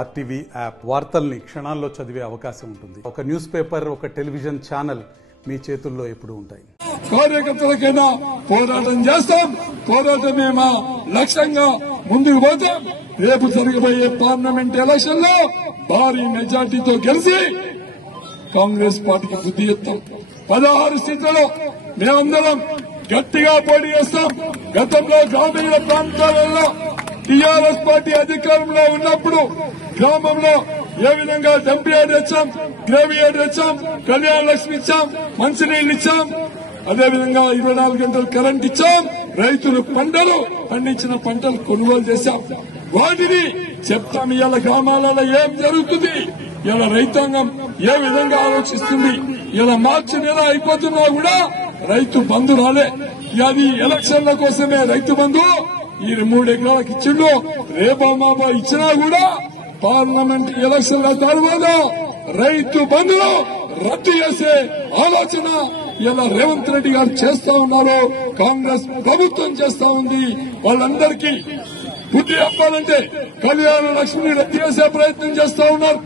RTV app వార్తల్ని క్షణాల్లో చదివే అవకాశం ఉంటుంది. ఒక న్యూస్ పేపర్, ఒక టెలివిజన్ ఛానల్ మీ చేతుల్లో ఎప్పుడూ ఉంటాయి. కార్యకర్తలకైనా పోరాటం చేస్తాం. పోరాటమే మా లక్ష్యంగా ముందుకు పోతాం. రేపు జరగబోయే పార్లమెంట్ ఎలక్షన్ లో భారీ మెజార్టీతో గెలిచి కాంగ్రెస్ పార్టీకి బుద్ధి చెప్తాం. 16 సీట్లలో మేమందరం గట్టిగా పోటీ చేస్తాం. గతంలో గ్రామీణ ప్రాంతాలలో టీఆర్ఎస్ పార్టీ అధికారంలో ఉన్నప్పుడు గ్రామంలో ఏ విధంగా డంపియార్డ్ ఇచ్చాం, గ్రేవియార్డ్ ఇచ్చాం, కళ్యాణ లక్ష్మి ఇచ్చాం, మంచినీళ్లు ఇచ్చాం, అదేవిధంగా 24 గంటలు కరెంట్ ఇచ్చాం. రైతులు పండించిన పంటలు కొనుగోలు చేశాం. వాటిని చెప్తాం. ఇవాళ గ్రామాలలో ఏం జరుగుతుంది, ఇలా రైతాంగం ఏ విధంగా ఆలోచిస్తుంది. ఇలా మార్చి నెల అయిపోతున్నా కూడా రైతు బంధు రాలే. అది ఎలక్షన్ల కోసమే రైతు బంధు ఈ 3 ఎకరాలకు ఇచ్చిండు. రేపో మాపో ఇచ్చినా కూడా పార్లమెంట్ ఎలక్షన్ల తర్వాత రైతు బంధును రద్దు చేసే ఆలోచన ఇలా రేవంత్ రెడ్డి గారు చేస్తా ఉన్నారు. కాంగ్రెస్ ప్రభుత్వం చేస్తా ఉంది. వాళ్ళందరికీ బుద్ధి చెప్పాలంటే కళ్యాణ లక్ష్మిని రద్దు చేసే ప్రయత్నం చేస్తా ఉన్నారు.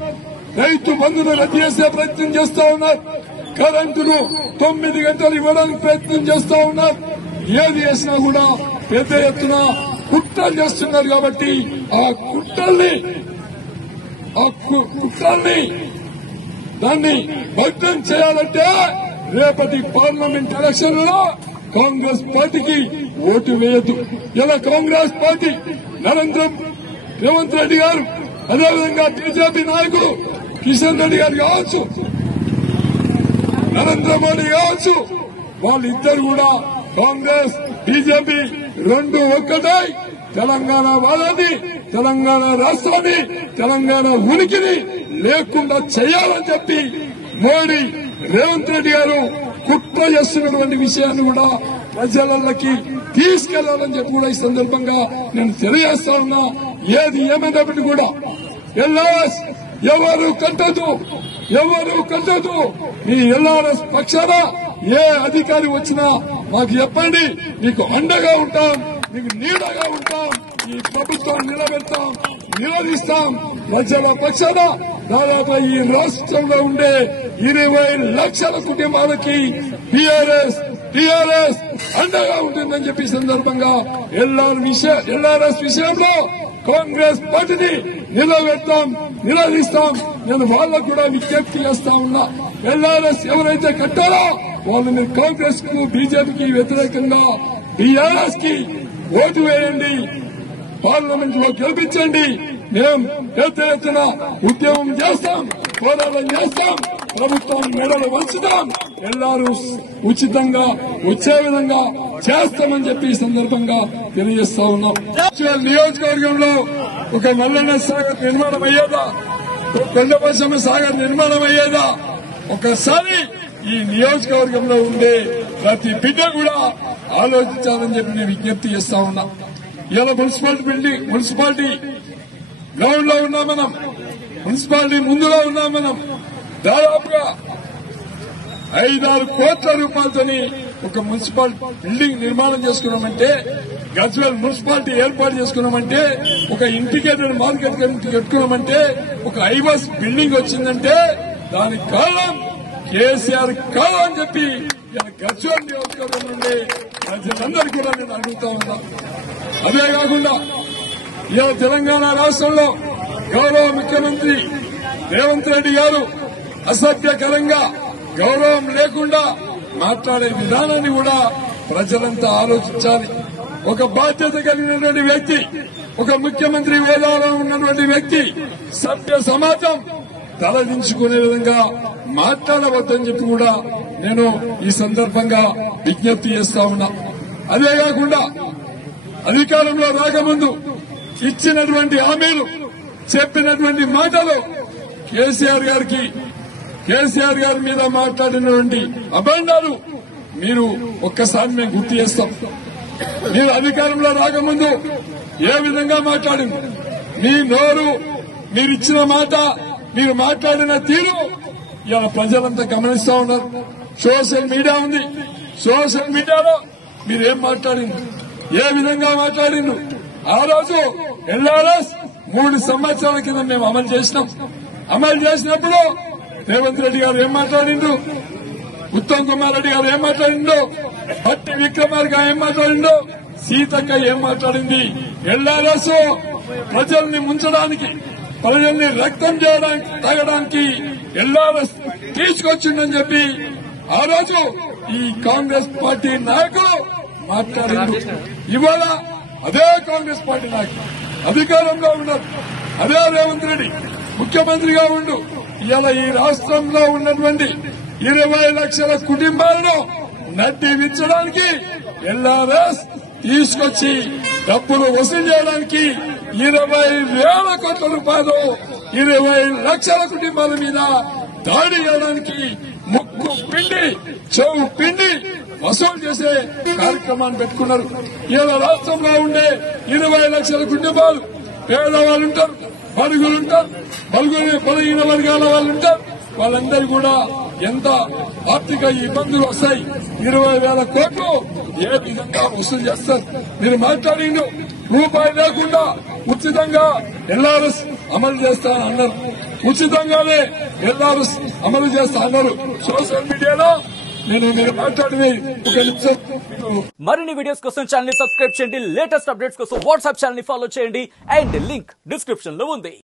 రైతు బంధును రద్దు చేసే ప్రయత్నం చేస్తా ఉన్నారు. కరెంటును 9 గంటలు ఇవ్వడానికి ప్రయత్నం చేస్తా ఉన్నారు. ఏది చేసినా కూడా పెద్ద ఎత్తున కుట్రలు చేస్తున్నారు. కాబట్టి ఆ కుట్రల్ని దాన్ని భగ్నం చేయాలంటే రేపటి పార్లమెంట్ ఎలక్షన్లలో కాంగ్రెస్ పార్టీకి ఓటు వేయద్దు. ఇలా కాంగ్రెస్ పార్టీ రేవంత్ రెడ్డి గారు, అదేవిధంగా బీజేపీ నాయకులు కిషన్ రెడ్డి గారు కావచ్చు, నరేంద్ర మోడీ కావచ్చు, వాళ్ళిద్దరు కూడా కాంగ్రెస్ బీజేపీ రెండు ఒక్కటై తెలంగాణ వాళ్ళని, తెలంగాణ రాష్ట్రాన్ని, తెలంగాణ ఉనికిని లేకుండా చేయాలని చెప్పి మోడీ రేవంత్ రెడ్డి గారు కుట్ర చేస్తున్నటువంటి విషయాన్ని కూడా ప్రజలకి తీసుకెళ్లాలని చెప్పి కూడా ఈ సందర్భంగా నేను తెలియజేస్తా ఉన్నా. ఏది ఏమైనప్పటికీ కూడా ఎల్ఆర్ఎస్ ఎవరు కట్టదు. మీ ఎల్ఆర్ఎస్ పక్షాన ఏ అధికారి వచ్చినా మాకు చెప్పండి, మీకు అండగా ఉంటాం, మీకు నీడగా ఉంటాం. ఈ ప్రభుత్వం నిలబెడతాం, నిలదీస్తాం. ప్రజల పక్షాన దాదాపు ఈ రాష్ట్రంలో ఉండే 20 లక్షల కుటుంబాలకి టీఆర్ఎస్ అండగా ఉంటుందని చెప్పి సందర్భంగా ఎల్ఆర్ఎస్ విషయంలో కాంగ్రెస్ పార్టీని నిలబెడతాం, నిలదీస్తాం. నేను వాళ్ళకు కూడా విజ్ఞప్తి చేస్తా ఉన్నా. ఎల్ఆర్ఎస్ ఎవరైతే కట్టారో వాళ్ళు మీరు కాంగ్రెస్ కు, బీజేపీకి వ్యతిరేకంగా టీఆర్ఎస్ కి ఓటు వేయండి, పార్లమెంట్ లో గెలిపించండి. మేము పెద్ద ఎత్తున ఉద్యమం చేస్తాం, పోరాటం చేస్తాం, ప్రభుత్వం మెడలు వంచుతాం, ఎల్లారూ ఉచితంగా వచ్చే విధంగా చేస్తామని చెప్పి ఈ సందర్భంగా తెలియజేస్తా ఉన్నాం. నియోజకవర్గంలో ఒక నల్లన్న సాగర్ నిర్మాణం అయ్యేదా, కొండపోచమ్మ సాగర్ నిర్మాణం అయ్యేదా, ఒకసారి ఈ నియోజకవర్గంలో ఉండే ప్రతి బిడ్డ కూడా ఆలోచించాలని చెప్పి నేను విజ్ఞప్తి చేస్తా ఉన్నా. ఇలా మున్సిపాలిటీ గ్రౌండ్ లో ఉన్నాం మనం, మున్సిపాలిటీ ముందులో ఉన్నాం మనం. దాదాపుగా 5-6 కోట్ల రూపాయలతోని ఒక మున్సిపల్ బిల్డింగ్ నిర్మాణం చేసుకున్నామంటే, గజ్వేల్ మున్సిపాలిటీ ఏర్పాటు చేసుకున్నామంటే, ఒక ఇంటిగ్రేటెడ్ మార్కెట్ కట్టుకున్నామంటే, ఒక ఐబస్ బిల్డింగ్ వచ్చిందంటే దానికి కారణం కేసీఆర్ కాదు అని చెప్పి గజ్వేల్ నియోజకవర్గం నుండి ప్రజలందరికీ కూడా నేను అడుగుతా ఉన్నా. అదే కాకుండా ఇలా తెలంగాణ రాష్ట్రంలో గౌరవ ముఖ్యమంత్రి రేవంత్ రెడ్డి గారు అసభ్యకరంగా, గౌరవం లేకుండా మాట్లాడే విధానాన్ని కూడా ప్రజలంతా ఆలోచించాలి. ఒక బాధ్యత కలిగినటువంటి వ్యక్తి, ఒక ముఖ్యమంత్రి హోదాలో ఉన్నటువంటి వ్యక్తి సభ్య సమాజం తలదించుకునే విధంగా మాట్లాడవద్దని చెప్పి కూడా నేను ఈ సందర్భంగా విజ్ఞప్తి చేస్తా ఉన్నా. అదే కాకుండా అధికారంలో రాకముందు ఇచ్చినటువంటి హామీలు, చెప్పినటువంటి మాటలు, కేసీఆర్ గారి మీద మాట్లాడినటువంటి అభండాలు మీరు ఒక్కసారి మేము గుర్తు చేస్తాం. మీరు అధికారంలో రాకముందు ఏ విధంగా మాట్లాడింది, మీ నోరు, మీరిచ్చిన మాట, మీరు మాట్లాడిన తీరు ఇలా ప్రజలంతా గమనిస్తా ఉన్నారు. సోషల్ మీడియా ఉంది, సోషల్ మీడియాలో మీరేం మాట్లాడింది, ఏ విధంగా మాట్లాడిండు. ఆ రోజు ఎల్ఆర్ఎస్ 3 సంవత్సరాల కింద మేము అమలు చేసినాం. అమలు చేసినప్పుడు రేవంత్ రెడ్డి గారు ఏం మాట్లాడిండు, ఉత్తమ్ కుమార్ రెడ్డి గారు ఏం మాట్లాడిండో, భట్టి విక్రమార్క ఏం మాట్లాడిండో, సీతక్క ఏం మాట్లాడింది. ఎల్ఆర్ఎస్ ప్రజల్ని ముంచడానికి, ప్రజల్ని రక్తం చేయడానికి, తాగడానికి ఎల్ఆర్ఎస్ తీసుకొచ్చిండని చెప్పి ఆ రోజు ఈ కాంగ్రెస్ పార్టీ నాయకులు మాట్లాడిండు. ఇవాళ అదే కాంగ్రెస్ పార్టీ నాయకులు అధికారంలో ఉన్నారు. అదే రేవంత్ రెడ్డి ముఖ్యమంత్రిగా ఉండు ఇవాళ ఈ రాష్ట్రంలో ఉన్నటువంటి 20 లక్షల కుటుంబాలను నడ్డి విచ్చడానికి ఎల్ఆర్ఎస్ తీసుకొచ్చి డబ్బులు వసూలు చేయడానికి 20,000 కోట్ల రూపాయలు 20 లక్షల కుటుంబాల మీద దాడి చేయడానికి ముక్కు పిండి చెవు పిండి వసూలు చేసే కార్యక్రమాన్ని పెట్టుకున్నారు. ఇలా రాష్ట్రంలో ఉండే 20 లక్షల కుటుంబాలు పేదవాళ్ళు ఉంటారు, బడుగులు ఉంటారు, బలహీన వర్గాల వాళ్ళు ఉంటారు. వాళ్ళందరూ కూడా ఎంత ఆర్థిక ఇబ్బందులు వస్తాయి. 20,000 కోట్లు ఏ విధంగా వసూలు చేస్తారు? మీరు మాట్లాడిండు రూపాయి లేకుండా ఉచితంగా ఎల్ఆర్ఎస్ అమలు చేస్తా అన్నారు. ఉచితంగానే ఎల్ఆర్ఎస్ అమలు చేస్తా అన్నారు. సోషల్ మీడియాలో మీరు మాట్లాడి ఒక నిమిషం. మరిన్ని వీడియోస్ కోసం ఛానల్ ని సబ్స్క్రైబ్ చేయండి. లేటెస్ట్ అప్డేట్స్ కోసం వాట్సాప్ ఛానల్ ని ఫాలో చేయండి. అండ్ లింక్ డిస్క్రిప్షన్ లో ఉంది.